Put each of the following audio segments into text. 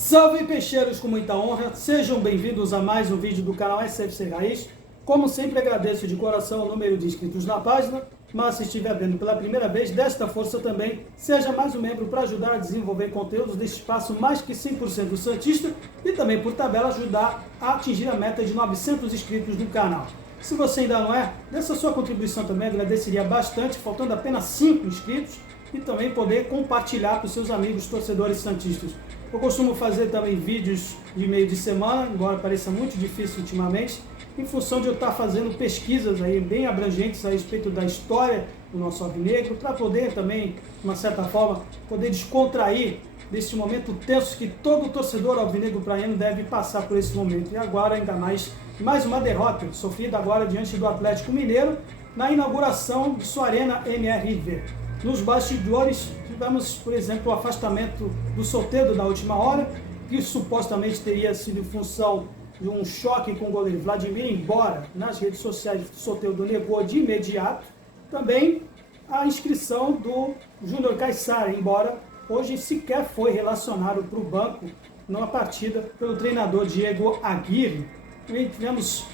Salve peixeiros, com muita honra, sejam bem-vindos a mais um vídeo do canal SFC Raiz. Como sempre, agradeço de coração o número de inscritos na página, mas se estiver vendo pela primeira vez, desta força também, seja mais um membro para ajudar a desenvolver conteúdos desse espaço mais que 100% santista e também, por tabela, ajudar a atingir a meta de 900 inscritos no canal. Se você ainda não é, dessa sua contribuição também agradeceria bastante, faltando apenas 5 inscritos, e também poder compartilhar com seus amigos torcedores santistas. Eu costumo fazer também vídeos de meio de semana, embora pareça muito difícil ultimamente, em função de eu estar fazendo pesquisas aí bem abrangentes a respeito da história do nosso alvinegro, para poder também, de uma certa forma, poder descontrair desse momento tenso que todo torcedor alvinegro praiano deve passar por esse momento. E agora, ainda mais uma derrota, sofrida agora diante do Atlético Mineiro, na inauguração de sua arena MRV. Nos bastidores, tivemos, por exemplo, o afastamento do Soteldo na última hora, que supostamente teria sido em função de um choque com o goleiro Vladimir, embora nas redes sociais o Soteldo negou de imediato. Também a inscrição do Júnior Caissara, embora hoje sequer foi relacionado para o banco numa partida pelo treinador Diego Aguirre. Também tivemos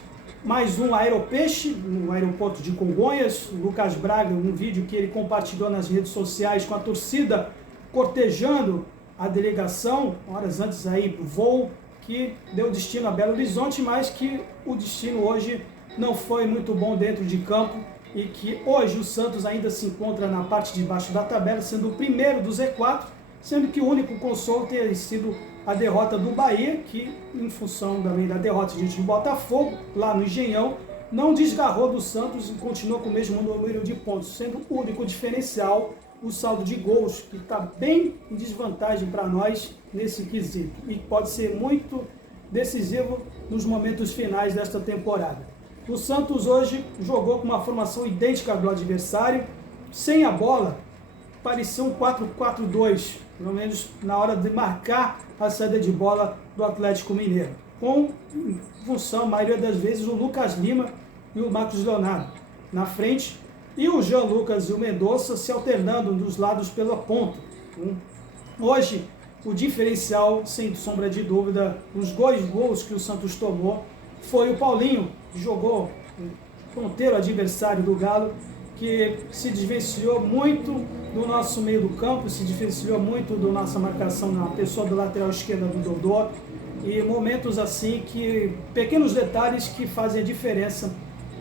mais um aeropeixe no aeroporto de Congonhas. O Lucas Braga, um vídeo que ele compartilhou nas redes sociais com a torcida cortejando a delegação, horas antes aí do voo, que deu destino a Belo Horizonte, mas que o destino hoje não foi muito bom dentro de campo e que hoje o Santos ainda se encontra na parte de baixo da tabela, sendo o primeiro do Z4, sendo que o único consolo teria sido a derrota do Bahia, que em função também da derrota diante do Botafogo, lá no Engenhão, não desgarrou do Santos e continuou com o mesmo número de pontos, sendo o único diferencial o saldo de gols, que está bem em desvantagem para nós nesse quesito, e pode ser muito decisivo nos momentos finais desta temporada. O Santos hoje jogou com uma formação idêntica ao do adversário, sem a bola, parecia um 4-4-2, pelo menos na hora de marcar a saída de bola do Atlético Mineiro, com em função, a maioria das vezes, o Lucas Lima e o Marcos Leonardo na frente, e o Jean Lucas e o Mendonça se alternando dos lados pela ponta. Hoje, o diferencial, sem sombra de dúvida, os gols que o Santos tomou, foi o Paulinho, que jogou ponteiro adversário do Galo, que se desvencilhou muito do nosso meio do campo, se diferenciou muito da nossa marcação na pessoa do lateral esquerda do Dodô, e momentos assim que, pequenos detalhes que fazem a diferença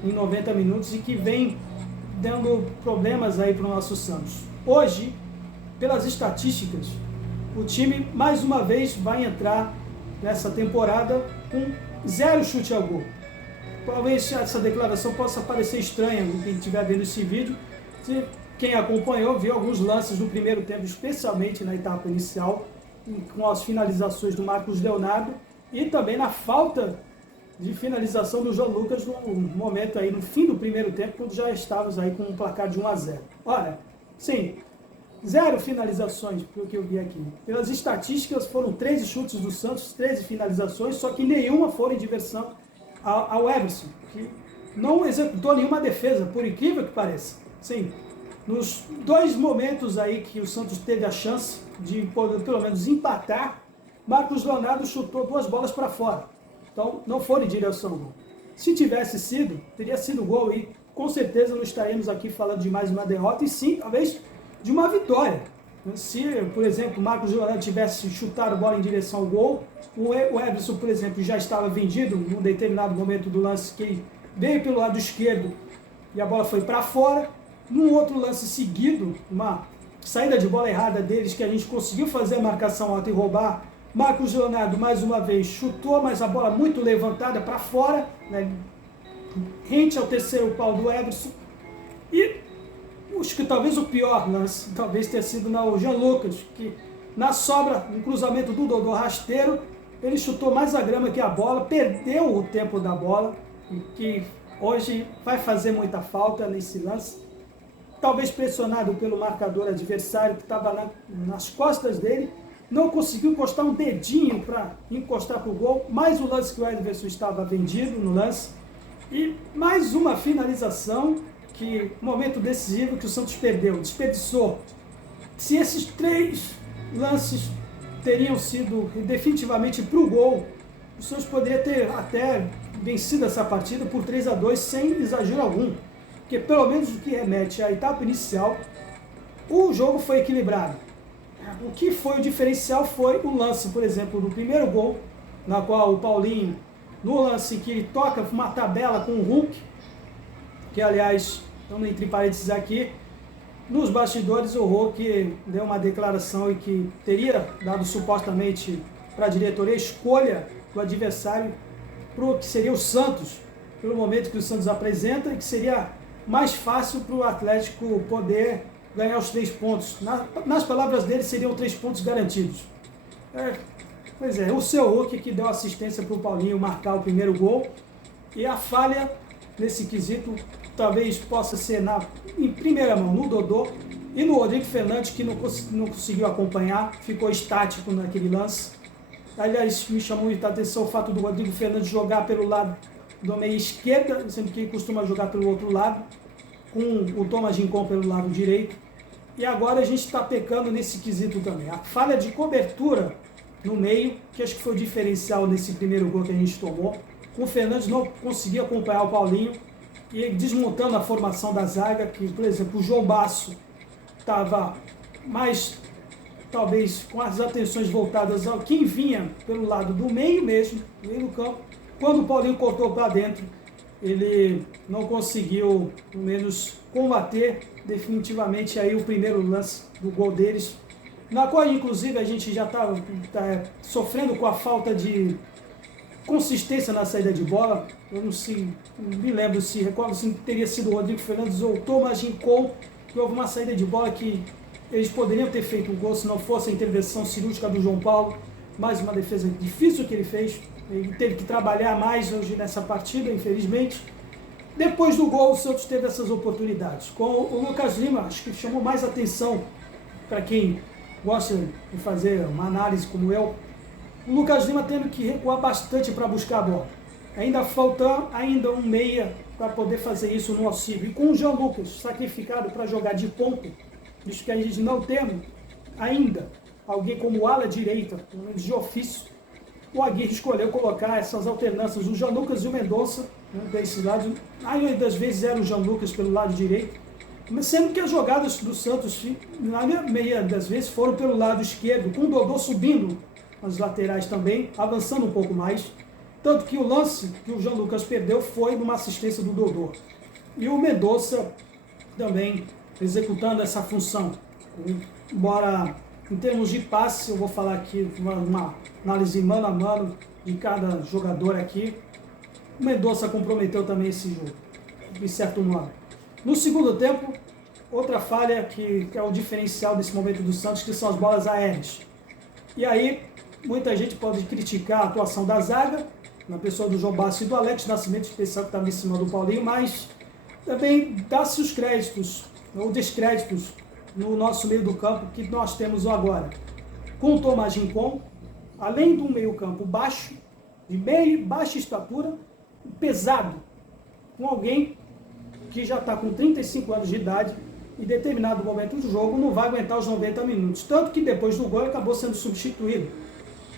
em 90 minutos e que vem dando problemas aí para o nosso Santos. Hoje, pelas estatísticas, o time mais uma vez vai entrar nessa temporada com 0 chute ao gol. Talvez essa declaração possa parecer estranha para quem estiver vendo esse vídeo. Se quem acompanhou viu alguns lances do primeiro tempo, especialmente na etapa inicial, com as finalizações do Marcos Leonardo e também na falta de finalização do João Lucas no momento aí, no fim do primeiro tempo, quando já estávamos aí com um placar de 1-0. Olha, sim, 0 finalizações, pelo que eu vi aqui. Pelas estatísticas, foram 13 chutes do Santos, 13 finalizações, só que nenhuma foram em direção ao Everson, que não executou nenhuma defesa, por incrível que pareça. Sim, nos 2 momentos aí que o Santos teve a chance de poder, pelo menos, empatar, Marcos Leonardo chutou 2 bolas para fora. Então, não foram em direção ao gol. Se tivesse sido, teria sido gol e com certeza não estaríamos aqui falando de mais uma derrota, e sim, talvez, de uma vitória. Se, por exemplo, o Marcos Leonardo tivesse chutado a bola em direção ao gol, o Everson, por exemplo, já estava vendido num determinado momento do lance, que ele veio pelo lado esquerdo e a bola foi para fora. Num outro lance seguido, uma saída de bola errada deles, que a gente conseguiu fazer a marcação alta e roubar, Marcos Leonardo, mais uma vez, chutou, mas a bola muito levantada para fora, né, rente ao terceiro pau do Everson. E acho que talvez o pior lance, talvez tenha sido o Jean Lucas, que na sobra, no cruzamento do Dodô rasteiro, ele chutou mais a grama que a bola, perdeu o tempo da bola, que hoje vai fazer muita falta nesse lance. Talvez pressionado pelo marcador adversário, que estava nas costas dele, não conseguiu encostar um dedinho para encostar para o gol. Mais um lance que o Everson estava vendido no lance. E mais uma finalização, que momento decisivo que o Santos perdeu, desperdiçou. Se esses 3 lances teriam sido definitivamente para o gol. O Santos poderia ter até vencido essa partida por 3-2 sem exagero algum, porque pelo menos o que remete à etapa inicial, o jogo foi equilibrado. O que foi o diferencial foi o lance, por exemplo, do primeiro gol, na qual o Paulinho, no lance que ele toca uma tabela com o Hulk, que aliás, estamos entre parênteses aqui, nos bastidores o Hulk deu uma declaração e que teria dado supostamente para a diretoria a escolha do adversário para o que seria o Santos, pelo momento que o Santos apresenta, e que seria mais fácil para o Atlético poder ganhar os 3 pontos. Nas palavras dele, seriam 3 pontos garantidos. Pois é, o seu Hulk que deu assistência para o Paulinho marcar o primeiro gol, e a falha nesse quesito talvez possa ser em primeira mão no Dodô e no Rodrigo Fernandes, que não conseguiu acompanhar, ficou estático naquele lance. Aliás, me chamou muita atenção o fato do Rodrigo Fernandes jogar pelo lado do meio esquerda, sendo que ele costuma jogar pelo outro lado, com o Thomas Rincon pelo lado direito. E agora a gente está pecando nesse quesito também. A falha de cobertura no meio, que acho que foi o diferencial nesse primeiro gol que a gente tomou. O Fernandes não conseguia acompanhar o Paulinho, e ele desmontando a formação da zaga, que, por exemplo, o João Basso estava mais, talvez, com as atenções voltadas ao quem vinha pelo lado do meio mesmo, meio do campo. Quando o Paulinho cortou para dentro, ele não conseguiu, pelo menos, combater definitivamente aí o primeiro lance do gol deles, na qual, inclusive, a gente já está sofrendo com a falta de consistência na saída de bola. Eu não me lembro recordo se teria sido o Rodrigo Fernandes ou o Thomas Rincon, que houve uma saída de bola que eles poderiam ter feito um gol se não fosse a intervenção cirúrgica do João Paulo. Mais uma defesa difícil que ele fez. Ele teve que trabalhar mais hoje nessa partida, infelizmente. Depois do gol, o Santos teve essas oportunidades. Com o Lucas Lima, acho que chamou mais atenção para quem gosta de fazer uma análise como eu. O Lucas Lima tendo que recuar bastante para buscar a bola. Ainda falta um meia para poder fazer isso no auxílio. E com o Jean Lucas sacrificado para jogar de ponta, visto que a gente não tem ainda alguém como ala direita, pelo menos de ofício, o Aguirre escolheu colocar essas alternâncias, o Jean Lucas e o Mendonça, desse lado. A maioria das vezes era o Jean Lucas pelo lado direito, mas sendo que as jogadas do Santos, na maioria das vezes, foram pelo lado esquerdo, com o Dodô subindo as laterais também, avançando um pouco mais. Tanto que o lance que o Jean Lucas perdeu foi numa assistência do Dodô. E o Mendonça também executando essa função. Embora, em termos de passe, eu vou falar aqui uma análise mano a mano de cada jogador aqui. O Mendonça comprometeu também esse jogo, de certo modo. No segundo tempo, outra falha que é o diferencial desse momento do Santos, que são as bolas aéreas. E aí, muita gente pode criticar a atuação da zaga, na pessoa do João Basso e do Alex Nascimento, especial que estava em cima do Paulinho, mas também dá-se os créditos, ou descréditos, no nosso meio do campo que nós temos agora. Com o Thomas Rincon, além de um meio campo baixo, de baixa estatura, pesado, com alguém que já está com 35 anos de idade, em determinado momento do jogo não vai aguentar os 90 minutos. Tanto que depois do gol ele acabou sendo substituído.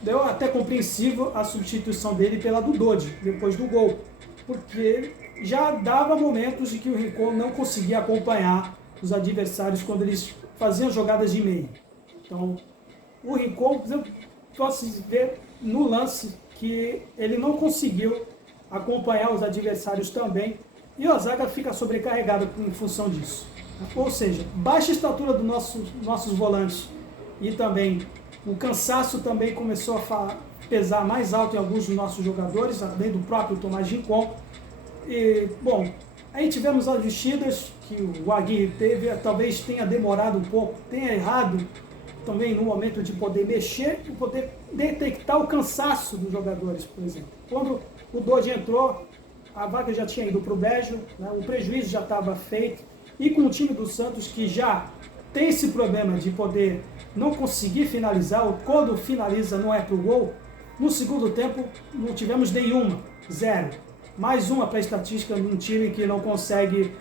Deu até compreensível a substituição dele pela do Dodi, depois do gol, porque já dava momentos de que o Rincon não conseguia acompanhar os adversários quando eles faziam jogadas de meio. Então, o Rincon, eu posso ver no lance que ele não conseguiu acompanhar os adversários também, e a zaga fica sobrecarregada em função disso. Ou seja, baixa estatura dos nossos volantes e também o cansaço também começou a pesar mais alto em alguns dos nossos jogadores, além do próprio Thomas Rincon. E, bom, aí tivemos as mexidas que o Aguirre teve, talvez tenha demorado um pouco, tenha errado também no momento de poder mexer e poder detectar o cansaço dos jogadores, por exemplo. Quando o Dodi entrou, a vaga já tinha ido para o Beijo, né, o prejuízo já estava feito, e com o time do Santos que já tem esse problema de poder não conseguir finalizar, ou quando finaliza não é para o gol, no segundo tempo não tivemos nenhuma, 0. Mais uma para a estatística num time que não consegue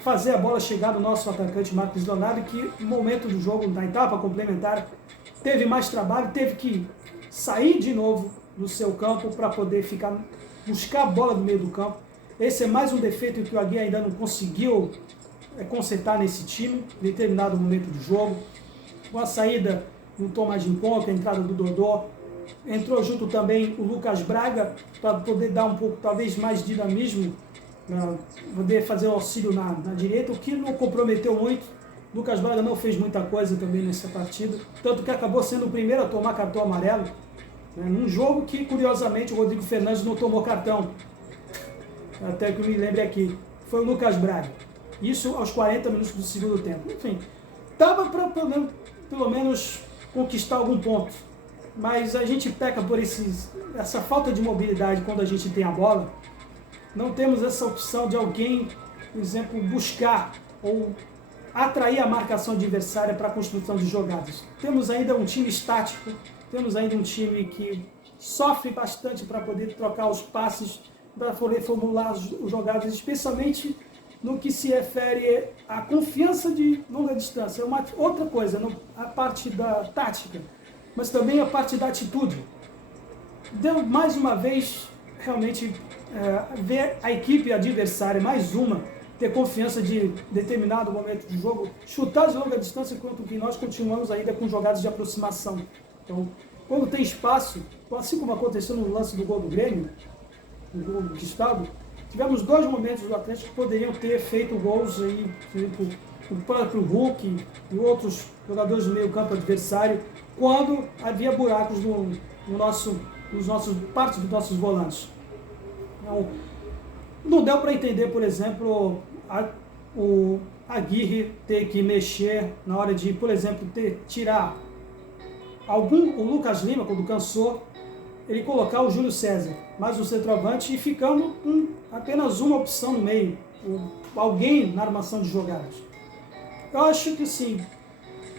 fazer a bola chegar no nosso atacante Marcos Leonardo, que no momento do jogo, na etapa complementar, teve mais trabalho, teve que sair de novo do seu campo para poder buscar a bola no meio do campo. Esse é mais um defeito que o Aguirre ainda não conseguiu consertar nesse time, em determinado momento do jogo. Com a saída do Tomás Rincon, a entrada do Dodô, entrou junto também o Lucas Braga, para poder dar um pouco, talvez, mais dinamismo, poder fazer o auxílio na direita, o que não comprometeu muito. Lucas Braga não fez muita coisa também nessa partida, tanto que acabou sendo o primeiro a tomar cartão amarelo, num jogo que, curiosamente, o Rodrigo Fernandes não tomou cartão. Até que eu me lembre aqui, foi o Lucas Braga. Isso aos 40 minutos do segundo tempo. Enfim, dava para pelo menos conquistar algum ponto. Mas a gente peca por essa falta de mobilidade quando a gente tem a bola. Não temos essa opção de alguém, por exemplo, buscar ou atrair a marcação adversária para a construção de jogadas. Temos ainda um time estático, temos ainda um time que sofre bastante para poder trocar os passes, para poder formular as jogadas, especialmente no que se refere à confiança de longa distância. É uma outra coisa, a parte da tática, mas também a parte da atitude. Deu mais uma vez, realmente, ver a equipe adversária, mais uma, ter confiança de determinado momento do jogo, chutar de longa distância, enquanto que nós continuamos ainda com jogadas de aproximação. Então, quando tem espaço, assim como aconteceu no lance do gol do Grêmio, no gol do Estado, tivemos dois momentos do Atlético que poderiam ter feito gols aí, por exemplo, o próprio Hulk e outros jogadores do meio campo adversário, quando havia buracos parte dos nossos volantes. Então, não deu para entender, por exemplo, o Aguirre ter que mexer na hora de, por exemplo, tirar o Lucas Lima, quando cansou, ele colocar o Júlio César, mais um centroavante, e ficando com apenas uma opção no meio, alguém na armação de jogadas. Eu acho que sim,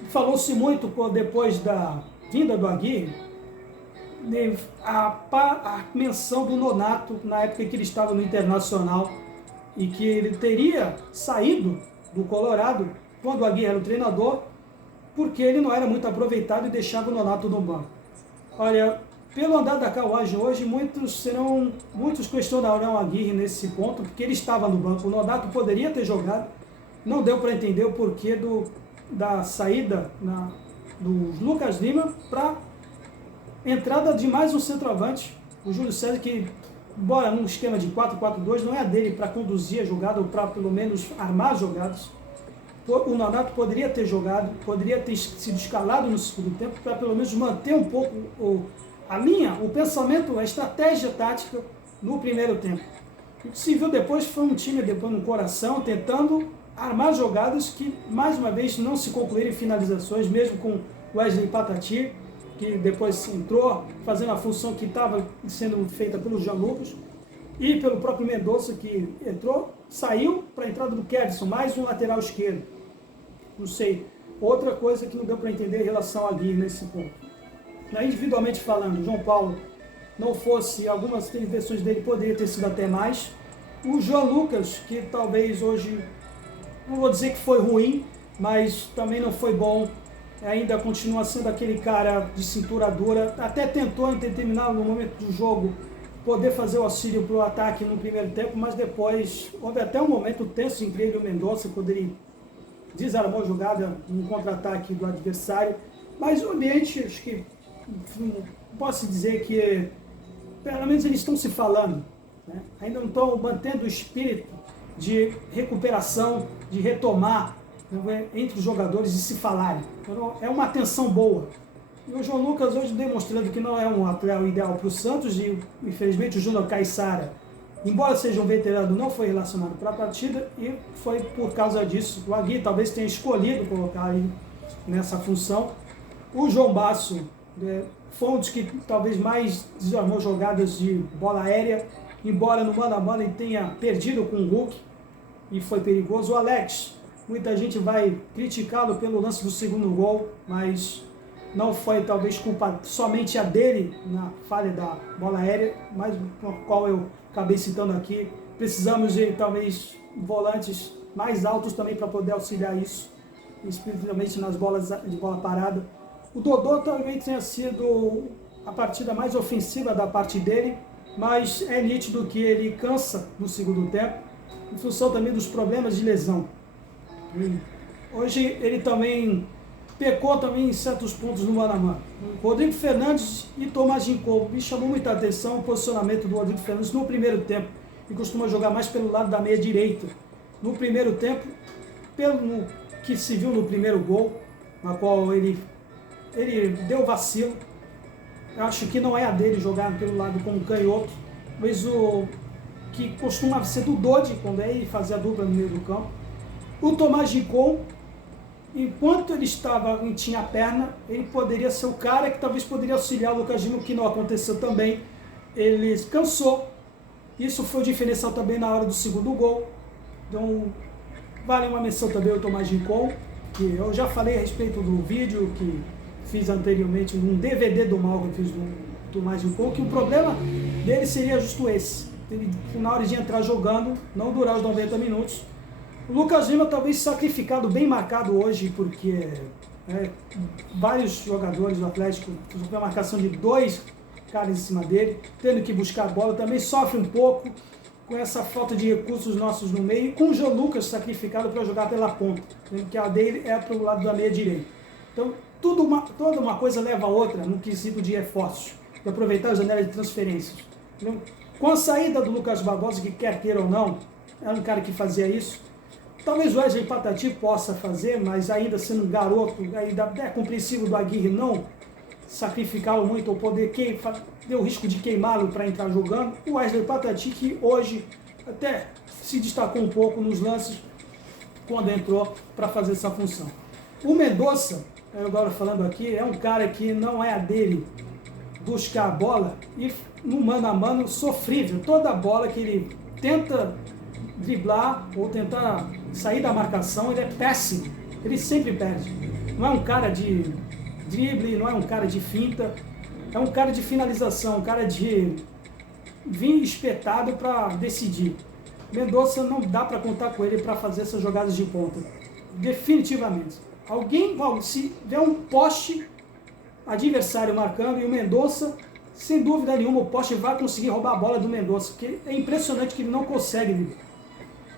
falou-se muito depois da vinda do Aguirre, a menção do Nonato na época que ele estava no Internacional e que ele teria saído do Colorado quando o Aguirre era o treinador, porque ele não era muito aproveitado e deixava o Nonato no banco. Olha, pelo andar da carruagem hoje, muitos questionarão a Aguirre nesse ponto, porque ele estava no banco. O Nonato poderia ter jogado, não deu para entender o porquê da saída do Lucas Lima para entrada de mais um centroavante, o Júlio César, que, embora num esquema de 4-4-2, não é dele para conduzir a jogada ou para pelo menos armar jogadas. O Nonato poderia ter jogado, poderia ter sido escalado no segundo tempo para pelo menos manter um pouco a linha, o pensamento, a estratégia tática no primeiro tempo. O que se viu depois foi um time depois no coração, tentando armar jogadas que, mais uma vez, não se concluíram em finalizações, mesmo com Wesley Patati, que depois entrou fazendo a função que estava sendo feita pelo Jean Lucas, e pelo próprio Mendonça, que entrou, saiu para a entrada do Kevson, mais um lateral esquerdo. Não sei, outra coisa que não deu para entender em relação a Aguirre nesse ponto. Individualmente falando, João Paulo, não fosse algumas intervenções dele, poderia ter sido até mais. O João Lucas, que talvez hoje, não vou dizer que foi ruim, mas também não foi bom, ainda continua sendo aquele cara de cintura dura, até tentou em determinado momento do jogo poder fazer o auxílio para o ataque no primeiro tempo, mas depois houve até um momento tenso entre ele e o Mendonça, quando ele desarmou a jogada no contra-ataque do adversário. Mas o ambiente, acho que posso dizer que pelo menos eles estão se falando, né? Ainda não estão mantendo o espírito de recuperação, de retomar, né, entre os jogadores e se falarem. Então, é uma atenção boa. E o João Lucas hoje demonstrando que não é um atleta ideal para o Santos, e infelizmente o Júnior Caissara, embora seja um veterano, não foi relacionado para a partida, e foi por causa disso. O Aguirre talvez tenha escolhido colocar ele nessa função. O João Basso foi um dos que talvez mais desarmou jogadas de bola aérea, embora no mano a mano ele tenha perdido com o Hulk e foi perigoso. O Alex, muita gente vai criticá-lo pelo lance do segundo gol, mas não foi talvez culpa somente a dele na falha da bola aérea, mas por qual eu acabei citando aqui. Precisamos de talvez volantes mais altos também para poder auxiliar isso, especialmente nas bolas de bola parada. O Dodô também tenha sido a partida mais ofensiva da parte dele, mas é nítido que ele cansa no segundo tempo, em função também dos problemas de lesão. Hoje ele também pecou também em certos pontos no mano a mano. Rodrigo Fernandes e Tomás Ginkou, me chamou muita atenção o posicionamento do Rodrigo Fernandes no primeiro tempo, e costuma jogar mais pelo lado da meia direita. No primeiro tempo, pelo que se viu no primeiro gol, na qual ele deu vacilo. Eu acho que não é a dele jogar pelo lado como canhoto, mas o que costumava ser do Dodi, quando ele fazia a dupla no meio do campo. O Tomás Ginkou, enquanto ele tinha a perna, ele poderia ser o cara que talvez poderia auxiliar o Lucas Lima, o que não aconteceu também. Ele cansou. Isso foi o diferencial também na hora do segundo gol. Então, vale uma menção também ao Tomás Ginkou, que eu já falei a respeito do vídeo que fiz anteriormente, um DVD do mal que eu fiz do Tomás Ginkou, que o problema dele seria justo esse. Ele, na hora de entrar jogando, não durar os 90 minutos. O Lucas Lima talvez sacrificado, bem marcado hoje, porque vários jogadores do Atlético, a marcação de 2 caras em cima dele, tendo que buscar a bola, também sofre um pouco com essa falta de recursos nossos no meio, e com o João Lucas sacrificado para jogar pela ponta, que a dele é para o lado da meia direita. Então, toda uma coisa leva a outra no quesito de reforços, de aproveitar a janela de transferências. Entendeu? Com a saída do Lucas Barbosa, que quer queira ou não, é um cara que fazia isso. Talvez o Wesley Patati possa fazer, mas ainda sendo um garoto, ainda é compreensível do Aguirre não sacrificá-lo muito ou poder ter o risco de queimá-lo para entrar jogando. O Wesley Patati, que hoje até se destacou um pouco nos lances quando entrou para fazer essa função. O Mendonça, agora falando aqui, é um cara que não é a dele buscar a bola e no mano a mano sofrível. Toda bola que ele tenta driblar ou tentar sair da marcação, ele é péssimo. Ele sempre perde. Não é um cara de drible, não é um cara de finta, é um cara de finalização, um cara de vir espetado para decidir. Mendonça não dá para contar com ele para fazer essas jogadas de ponta. Definitivamente. Se der um poste adversário marcando e o Mendonça, sem dúvida nenhuma, o poste vai conseguir roubar a bola do Mendonça, porque é impressionante que ele não consegue.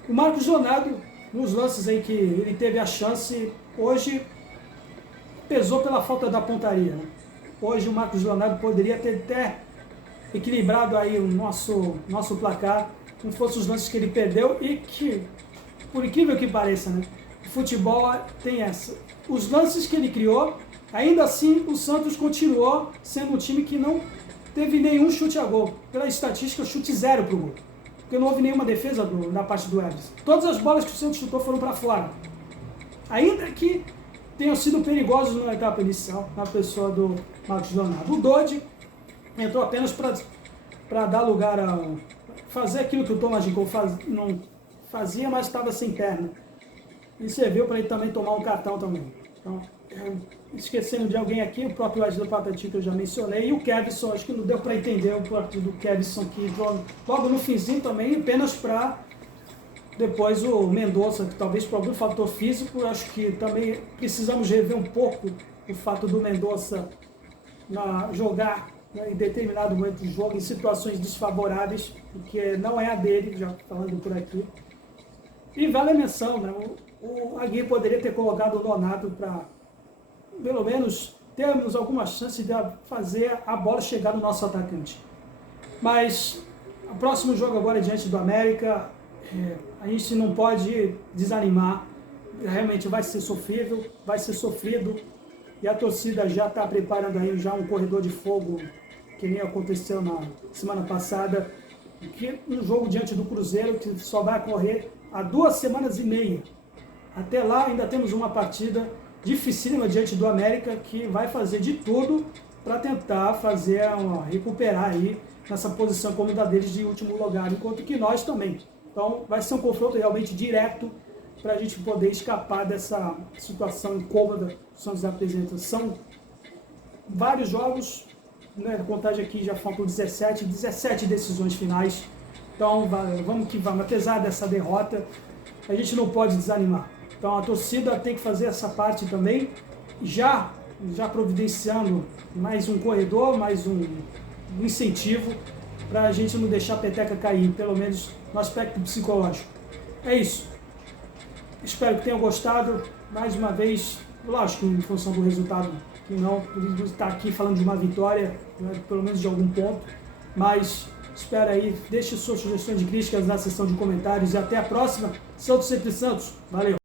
O Marcos Leonardo, nos lances em que ele teve a chance, hoje pesou pela falta da pontaria. Né? Hoje o Marcos Leonardo poderia ter até equilibrado aí o nosso placar, não fosse os lances que ele perdeu e que, por incrível que pareça, né? O futebol tem essa. Os lances que ele criou, ainda assim o Santos continuou sendo um time que não teve nenhum chute a gol. Pela estatística, chute 0 para o gol. Porque não houve nenhuma defesa da parte do Everson. Todas as bolas que o Santos chutou foram para fora. Ainda que tenham sido perigosos na etapa inicial, na pessoa do Marcos Leonardo. O Dodi entrou apenas para dar lugar a fazer aquilo que o Tomás Ginkou não fazia, mas estava sem perna. E serviu para ele também tomar um cartão também. Então, esquecendo de alguém aqui, o próprio Wesley Patati que eu já mencionei, e o Kevson, acho que não deu para entender o partido do Kevson que entrou logo no finzinho também, apenas para depois o Mendonça, que talvez por algum fator físico, acho que também precisamos rever um pouco o fato do Mendonça jogar, né, em determinado momento do jogo, em situações desfavoráveis, porque não é a dele, já falando por aqui. E vale a menção, né, o Aguirre poderia ter colocado o Donato para, pelo menos, termos alguma chance de fazer a bola chegar no nosso atacante. Mas o próximo jogo agora é diante do América, a gente não pode desanimar, realmente vai ser sofrível, vai ser sofrido, e a torcida já está preparando aí já um corredor de fogo, que nem aconteceu na semana passada, que um jogo diante do Cruzeiro, que só vai ocorrer há 2 semanas e meia. Até lá ainda temos uma partida dificílima diante do América, que vai fazer de tudo para tentar recuperar aí nessa posição como da deles de último lugar, enquanto que nós também. Então vai ser um confronto realmente direto para a gente poder escapar dessa situação incômoda que o Santos apresenta. São vários jogos, né, a contagem aqui já faltam 17 decisões finais. Então vamos que vamos, apesar dessa derrota, a gente não pode desanimar. Então a torcida tem que fazer essa parte também, já já providenciando mais um corredor, mais um incentivo para a gente não deixar a peteca cair, pelo menos no aspecto psicológico. É isso. Espero que tenham gostado. Mais uma vez, lógico, em função do resultado, que não estar aqui falando de uma vitória, né, pelo menos de algum ponto, mas espera aí, deixe suas sugestões de críticas na seção de comentários e até a próxima. Santos sempre Santos. Valeu!